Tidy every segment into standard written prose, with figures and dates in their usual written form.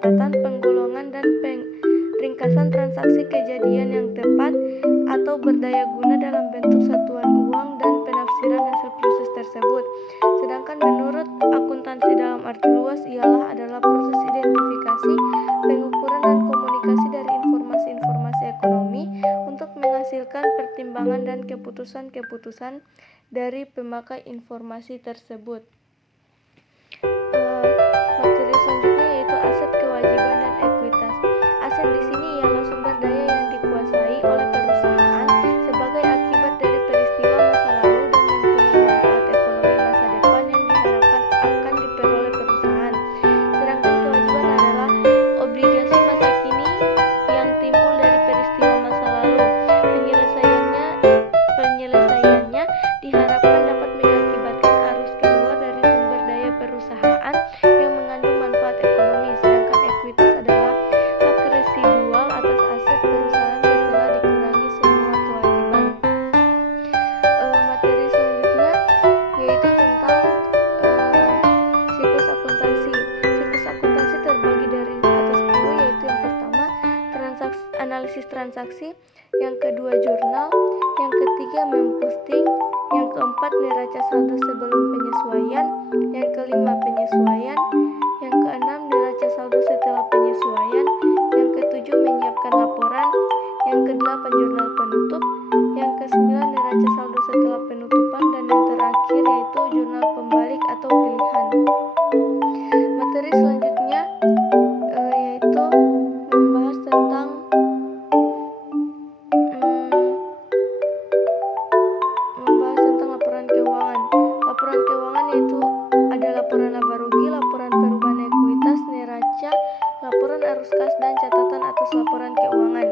pencatatan, penggolongan, dan ringkasan transaksi kejadian yang tepat atau berdaya guna dalam bentuk satuan uang dan penafsiran hasil proses tersebut. Sedangkan menurut akuntansi dalam arti luas adalah proses identifikasi, pengukuran, dan komunikasi dari informasi-informasi ekonomi untuk menghasilkan pertimbangan dan keputusan-keputusan dari pemakai informasi tersebut. Materi selanjutnya yaitu aset, kewajiban, dan ekuitas. Aset di sini ialah sumber daya yang dikuasai oleh perusahaan sebagai akibat dari peristiwa masa lalu dan mempunyai manfaat ekonomi masa depan yang diharapkan akan diperoleh perusahaan. Sedangkan kewajiban adalah obligasi masa kini yang timbul dari peristiwa masa lalu. Penyelesaiannya diharapkan dapat mengakibatkan arus keluar dari sumber daya perusahaan yang mengandung manfaat ekonomi. Sedangkan ekuitas adalah hak residual atas aset perusahaan setelah dikurangi semua kewajiban. Materi selanjutnya yaitu tentang siklus akuntansi. Siklus akuntansi terbagi dari atas 10, yaitu yang pertama analisis transaksi, yang kedua jurnal, yang ketiga memposting, yang keempat neraca saldo sebelum penyesuaian, yang kelima penyesuaian, yang keenam neraca saldo setelah penyesuaian, yang ketujuh menyiapkan laporan, yang kedelapan jurnal penutup, yang kesembilan neraca saldo setelah penutupan, dan yang terakhir yaitu jurnal pembalik atau pilihan. Materi selanjutnya yaitu membahas tentang laporan keuangan. Laporan keuangan yaitu ada laporan laba rugi, laporan perubahan ekuitas, neraca, laporan arus kas, dan catatan atas laporan keuangan.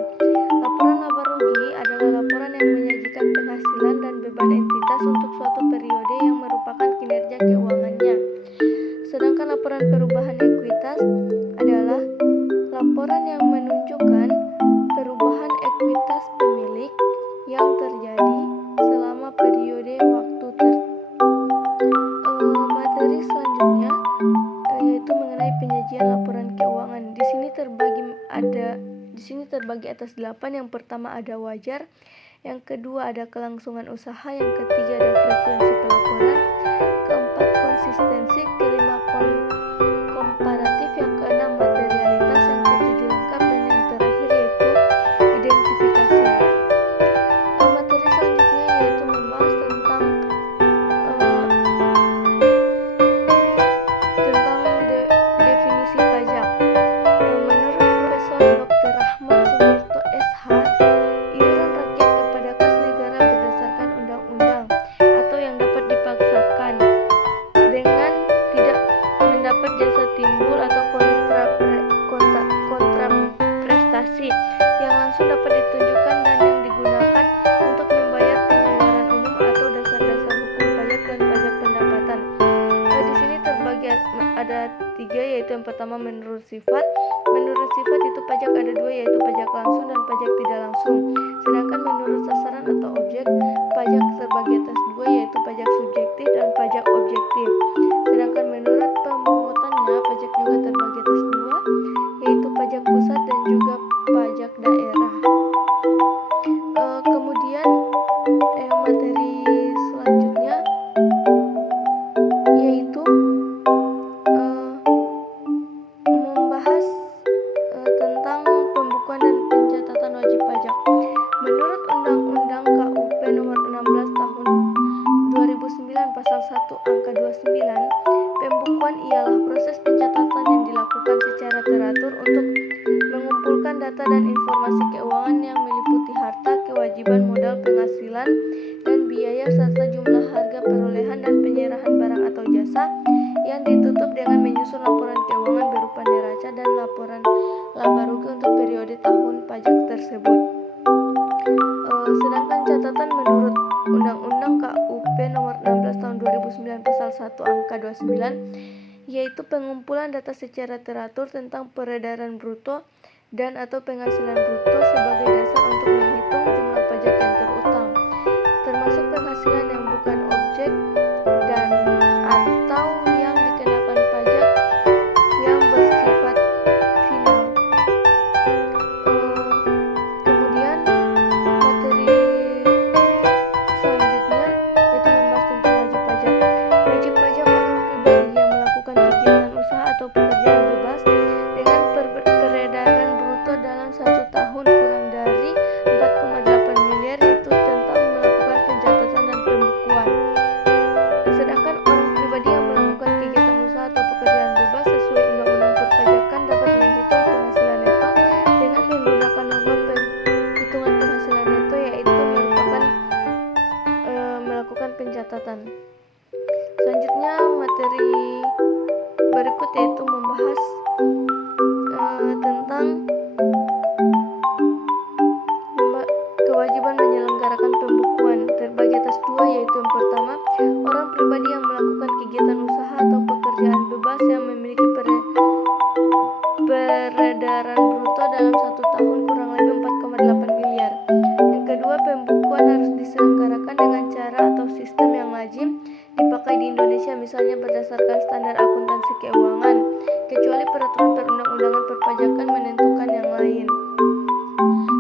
Laporan laba rugi adalah laporan yang menyajikan penghasilan dan beban entitas untuk suatu periode yang merupakan kinerja keuangannya. Sedangkan laporan perubahan ekuitas adalah laporan yang menunjukkan perubahan ekuitas pemilik yang terjadi selama periode waktu materi selanjutnya yaitu mengenai penyajian laporan keuangan. Di sini terbagi atas 8. Yang pertama ada wajar, yang kedua ada kelangsungan usaha, yang ketiga ada frekuensi pelaporan, keempat konsistensi, kelima komparatif, yang keenam materialitas, yang ketujuh lengkap, dan yang terakhir yaitu identifikasi. Materi selanjutnya yaitu membahas tentang definisi pajak. Menurut Profesor Dr. Rahmat Sumirto SH, iuran rakyat kepada kas negara berdasarkan undang-undang atau yang dapat dipaksakan dengan tidak mendapat jasa timbul atau kontraprestasi yang langsung dapat ditunjukkan dan yang digunakan untuk membayar pengeluaran umum atau dasar-dasar hukum pajak dan pajak pendapatan. Di sini terbagi ada 3, yaitu yang pertama menurut sifat. Menurut sifat itu pajak ada 2, yaitu pajak langsung dan pajak tidak langsung. Sedangkan menurut sasaran atau objek, pajak terbagi atas 2, yaitu pajak subjektif dan pajak objektif. Sedangkan menurut pemungutannya, pajak juga terbagi atas 2, yaitu pajak pusat dan juga pajak daerah. Kemudian materi selanjutnya yaitu membahas tentang pembukuan dan pencatatan wajib pajak. Menurut Undang-Undang KUP nomor 16 tahun 2009 pasal 1 angka 29, pembukuan ialah proses pencatatan yang dilakukan secara teratur untuk mengumpulkan data dan informasi keuangan yang meliputi harta, kewajiban, modal, penghasilan, dan biaya serta jumlah harga perolehan dan penyerahan barang atau jasa yang ditutup dengan menyusun laporan keuangan berupa neraca dan laporan laba rugi untuk periode tahun pajak tersebut. Sedangkan catatan menurut Undang-Undang KUP nomor 16 tahun 2009 pasal 1 angka 29 yaitu pengumpulan data secara teratur tentang peredaran bruto dan atau penghasilan bruto sebagai dasar untuk menghitung jumlah pajak yang terutang, termasuk penghasilan yang bukan objek dan atau yang dikenakan pajak yang bersifat Selanjutnya materi berikut yaitu membahas tentang kewajiban menyelenggarakan pembukuan. Terbagi atas dua, yaitu yang pertama, orang pribadi yang melakukan kegiatan usaha atau pekerjaan bebas yang memiliki peredaran bruto dalam 1 tahun kurang lebih 4,8 miliar. Yang kedua, pembukuan harus diselenggarakan dengan cara atau sistem yang lazim dipakai di Indonesia, misalnya berdasarkan standar akuntansi keuangan, kecuali peraturan perundang-undangan perpajakan menentukan yang lain.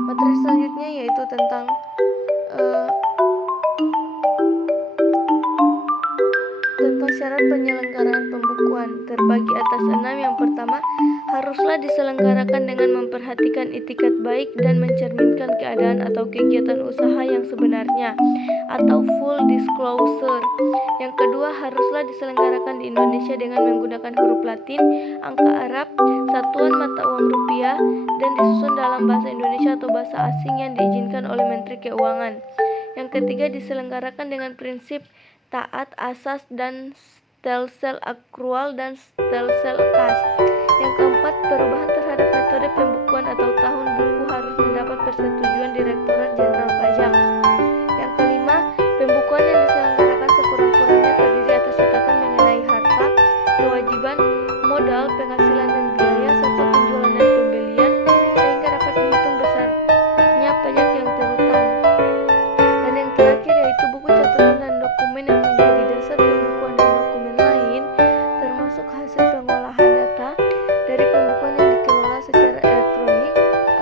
Materi selanjutnya yaitu tentang syarat penyelenggaraan pembukuan. Terbagi atas 6. Yang pertama, haruslah diselenggarakan dengan memperhatikan itikat baik dan mencerminkan keadaan atau kegiatan usaha yang sebenarnya atau full disclosure. Yang kedua, haruslah diselenggarakan di Indonesia dengan menggunakan huruf Latin, angka Arab, satuan mata uang rupiah, dan disusun dalam bahasa Indonesia atau bahasa asing yang diizinkan oleh Menteri Keuangan. Yang ketiga, diselenggarakan dengan prinsip taat asas dan stelsel akrual dan stelsel kas. Yang keempat, perubahan terhadap metode pembukuan atau tahun buku harus mendapat persetujuan Direktorat Jenderal Pajak. Yang kelima, pembukuan yang diselenggarakan sekurang-kurangnya terdiri atas catatan mengenai harta, kewajiban, modal, penghasilan dan biaya, serta penjualan dan pembelian, sehingga dapat dihitung besarnya pajak yang terutang. Dan yang terakhir yaitu buku catatan dan dokumen yang menjadi dasar pembukuan dan dokumen lain, termasuk hasil pengolahan data dari pembukuan yang dikelola secara elektronik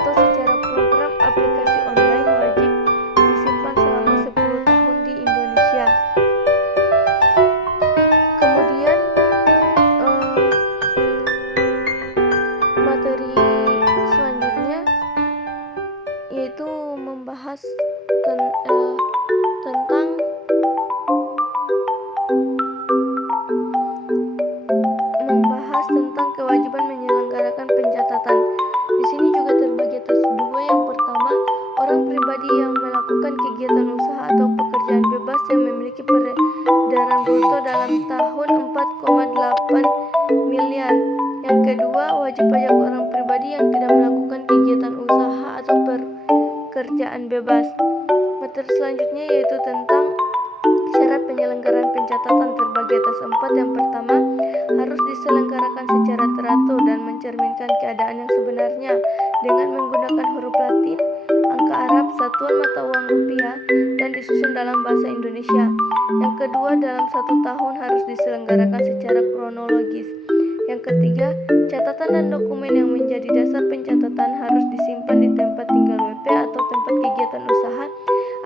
atau secara program aplikasi online, wajib disimpan selama 10 tahun di Indonesia. Kemudian materi selanjutnya yaitu membahas tentang kewajiban menyelenggarakan pencatatan. Di sini juga terbagi atas 2. Yang pertama, orang pribadi yang melakukan kegiatan usaha atau pekerjaan bebas yang memiliki peredaran bruto dalam tahun 4,8 miliar. Yang kedua, wajib pajak orang pribadi yang tidak melakukan kegiatan usaha atau pekerjaan bebas. Materi selanjutnya yaitu tentang syarat penyelenggaraan pencatatan. Terbagi atas 4. Yang pertama, harus diselenggarakan secara teratur dan mencerminkan keadaan yang sebenarnya dengan menggunakan huruf Latin, angka Arab, satuan mata uang rupiah, dan disusun dalam bahasa Indonesia. Yang kedua, dalam 1 tahun harus diselenggarakan secara kronologis. Yang ketiga, catatan dan dokumen yang menjadi dasar pencatatan harus disimpan di tempat tinggal WP atau tempat kegiatan usaha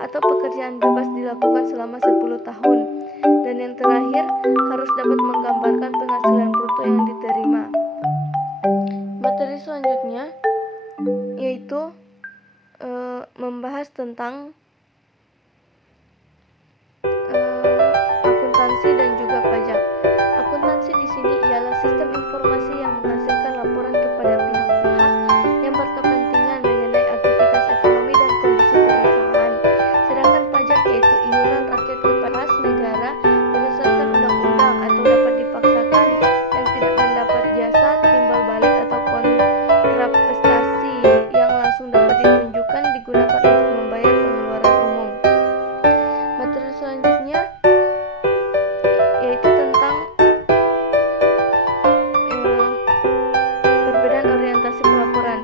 atau pekerjaan bebas dilakukan selama 10 tahun. Dan yang terakhir, harus dapat menggambarkan penghasilan bruto yang diterima. Materi selanjutnya yaitu membahas tentang akuntansi dan juga pajak. Akuntansi di sini ialah sistem informasi yang menghasilkan laporan kepada pihak-pihak yang berkepentingan mengenai aktivitas ekonomi dan kondisi perusahaan. Sedangkan pajak yaitu iuran rakyat kepada kas negara berdasarkan undang-undang atau dapat dipaksakan yang tidak mendapat jasa, timbal balik atau kontrapestasi yang langsung dapat ditunjukkan digunakan untuk membayar pengeluaran umum. Materi selanjutnya yaitu tentang perbedaan orientasi pelaporan.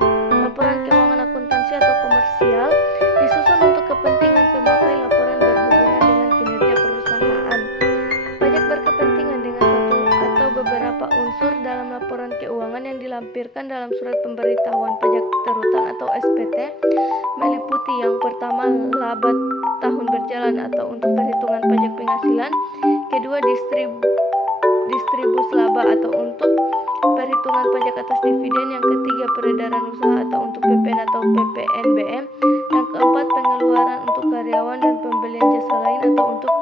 Laporan keuangan akuntansi atau komersial disusun untuk kepentingan pemakai laporan berhubungan dengan kinerja perusahaan. Pajak berkepentingan dengan satu atau beberapa unsur dalam laporan keuangan yang dilampirkan dalam surat pemberitahuan pajak terutang atau SPT meliputi yang pertama, laba tahun berjalan atau untuk perhitungan pajak penghasilan. Kedua, distribus laba atau untuk perhitungan pajak atas dividen. Yang ketiga, peredaran usaha atau untuk PPN atau PPNBM. Yang keempat, pengeluaran untuk karyawan dan pembelian jasa lain atau untuk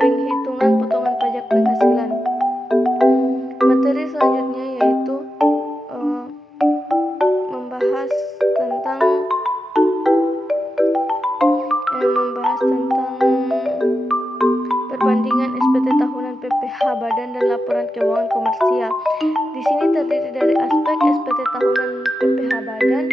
penghitungan potongan pajak penghasilan. Materi selanjutnya yaitu membahas tentang perbandingan SPT tahunan, PPh badan, dan laporan keuangan komersial. Di sini terdiri dari aspek SPT tahunan, PPh badan,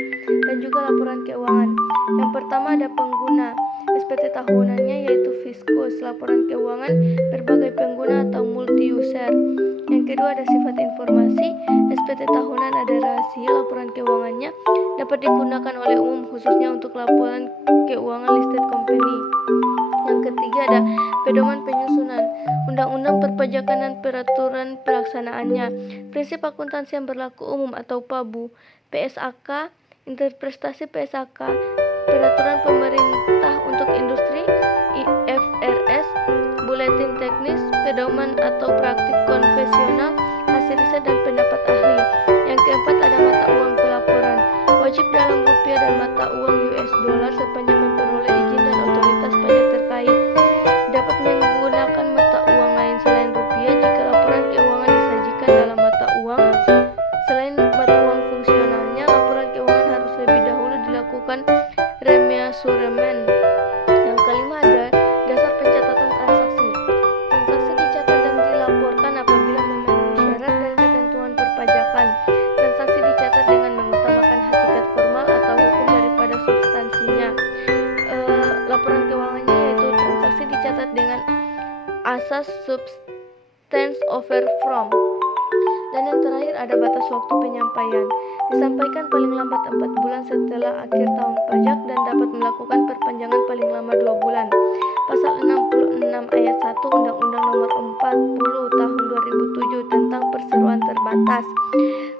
dan juga laporan keuangan. Yang pertama ada pengguna. SPT tahunannya yaitu fiskus, laporan keuangan berbagai pengguna atau multi-user. Yang kedua ada sifat informasi. SPT tahunan ada rahasia, laporan keuangannya dapat digunakan oleh umum khususnya untuk laporan keuangan listed company. Yang ketiga ada pedoman penyusunan, undang-undang perpajakan dan peraturan pelaksanaannya, prinsip akuntansi yang berlaku umum atau PABU, PSAK, interpretasi PSAK, peraturan pemerintah untuk industri, IFRS, buletin teknis, pedoman atau praktik konvensional, hasil riset dan pendapat ahli. Yang keempat ada mata uang pelaporan, wajib dalam rupiah dan mata uang US dollar sepanjang memperoleh izin dan otoritas pajak terkait. Dapat menggunakan mata uang lain selain rupiah jika laporan keuangan disajikan dalam mata uang. Selain mata uang fungsionalnya, laporan keuangan harus lebih dahulu dilakukan remeasurement. Yang kelima ada dasar pencatatan transaksi. Transaksi dicatat dan dilaporkan apabila memenuhi syarat dan ketentuan perpajakan. Transaksi dicatat dengan mengutamakan hakikat formal atau hukum daripada substansinya. Laporan keuangannya yaitu transaksi dicatat dengan asas substance over from. Dan yang terakhir ada batas waktu penyampaian. Disampaikan paling lambat 4 bulan setelah akhir tahun pajak dan dapat melakukan perpanjangan paling lama 2 bulan. Pasal 66 ayat 1 Undang-Undang Nomor 40 Tahun 2007 tentang perseroan terbatas.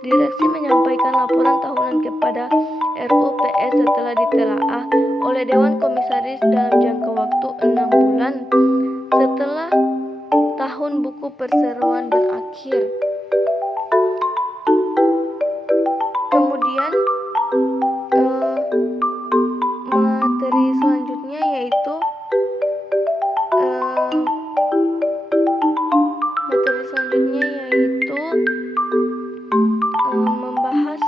Direksi menyampaikan laporan tahunan kepada RUPS setelah ditelaah oleh Dewan Komisaris dalam jangka waktu 6 bulan setelah tahun buku perseroan berakhir. Kemudian materi selanjutnya yaitu membahas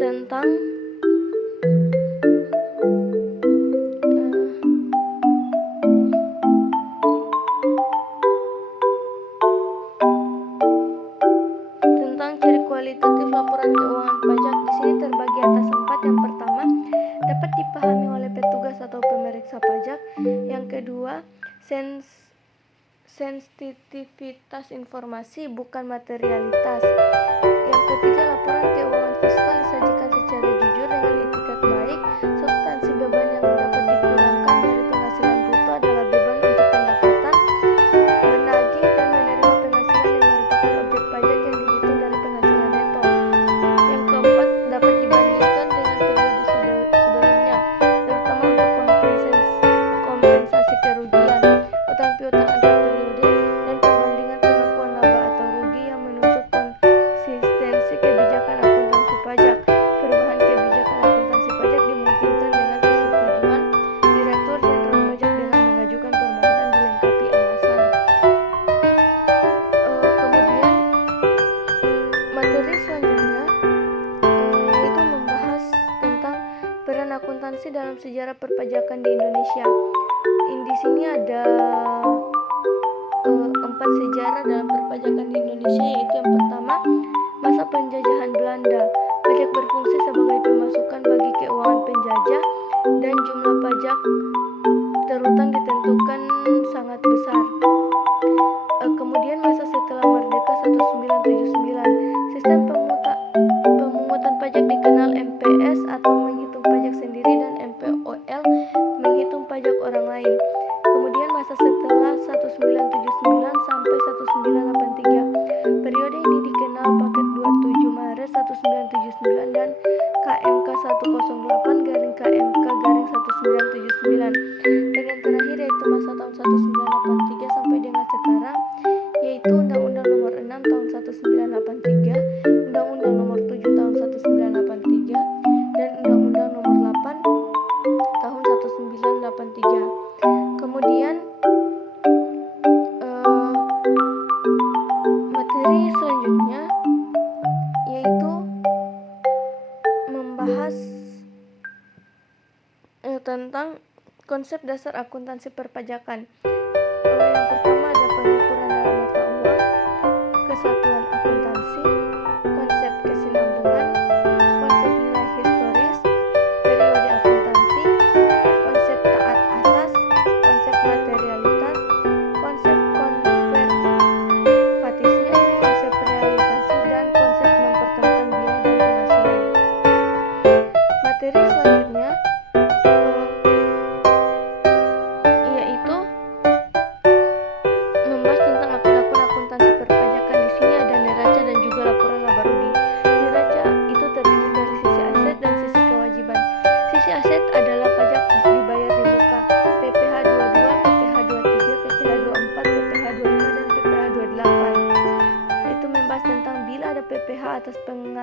tentang ciri kualitatif laporan keuangan pajak. Di sini terbagi atas 4. Yang pertama, dapat dipahami oleh petugas atau pemeriksa pajak. Yang kedua, sensitivitas informasi bukan materialitas. Yang ketiga, laporan keuangan fiskal disajikan secara jujur dengan itikat baik. Substansi beban yang dapat dikurangkan dari penghasilan bruto adalah beban untuk pendapatan, menagih dan menerima penghasilan yang merupakan objek pajak yang dihitung dari penghasilan neto. Yang keempat, dapat dibandingkan dengan periode sebelumnya, terutama untuk kompensasi kerugian, utang piutang antar periode, dan perbandingan pengakuan laba atau rugi yang menuntut konsistensi kebijakan akuntansi pajak. Perubahan kebijakan akuntansi pajak dimungkinkan dengan persetujuan Direktur Jenderal Pajak dengan mengajukan permohonan dilengkapi alasan. Kemudian materi selanjutnya yaitu membahas tentang peran akuntansi dalam sejarah perpajakan di Indonesia. Di sini ada 4 sejarah dalam perpajakan di Indonesia, yaitu yang pertama, masa penjajahan Belanda. Pajak berfungsi sebagai pemasukan bagi keuangan penjajah dan jumlah pajak terutang ditentukan sangat besar. Kemudian masa setelah merdeka 1979, sistem pemungutan pajak dikenal MPS atau menghitung pajak sendiri dan MPOL menghitung pajak orang lain. Kemudian masa setelah 1979 sampai 1983. Periode ini dikenal Paket 27 Maret 1979 dan KMK 108/KMK/1979. Dan yang terakhir yaitu masa tahun 1983 sampai dengan sekarang, yaitu Undang-Undang Nomor 6 tahun 1983, Undang-Undang Nomor 7 tahun 1983, dan Undang-Undang Nomor 8 tahun 1983. Kemudian materi selanjutnya yaitu membahas tentang konsep dasar akuntansi perpajakan.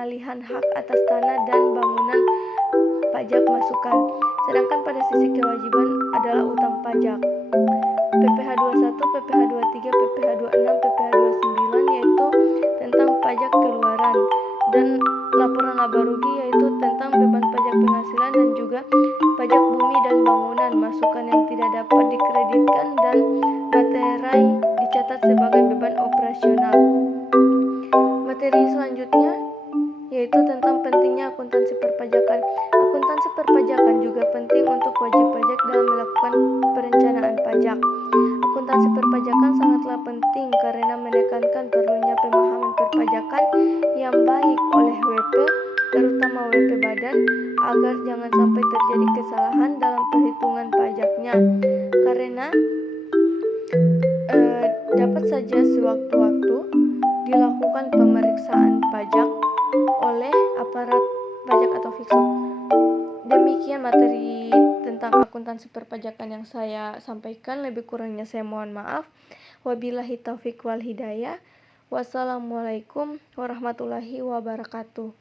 pengalihan hak atas tanah dan bangunan pajak masukan. Sedangkan pada sisi kewajiban adalah utang pajak. PPh 21, PPh 23, PPh 26, PPh 29 yaitu tentang pajak keluaran, dan laporan laba rugi yaitu tentang beban pajak penghasilan dan juga pajak bumi dan bangunan masukan yang tidak dapat dikreditkan dan materai dicatat sebagai beban operasional. Materi selanjutnya yaitu tentang pentingnya akuntansi perpajakan. Akuntansi perpajakan juga penting untuk wajib pajak dalam melakukan perencanaan pajak. Akuntansi perpajakan sangatlah penting karena menekankan perlunya pemahaman perpajakan yang baik oleh WP, terutama WP badan, agar jangan sampai terjadi kesalahan dalam perhitungan pajaknya, karena dapat saja sewaktu-waktu dilakukan pemeriksaan pajak oleh aparat pajak atau Fiksop. Demikian materi tentang akuntansi perpajakan yang saya sampaikan. Lebih kurangnya saya mohon maaf. Wabillahi taufik wal hidayah. Wassalamualaikum warahmatullahi wabarakatuh.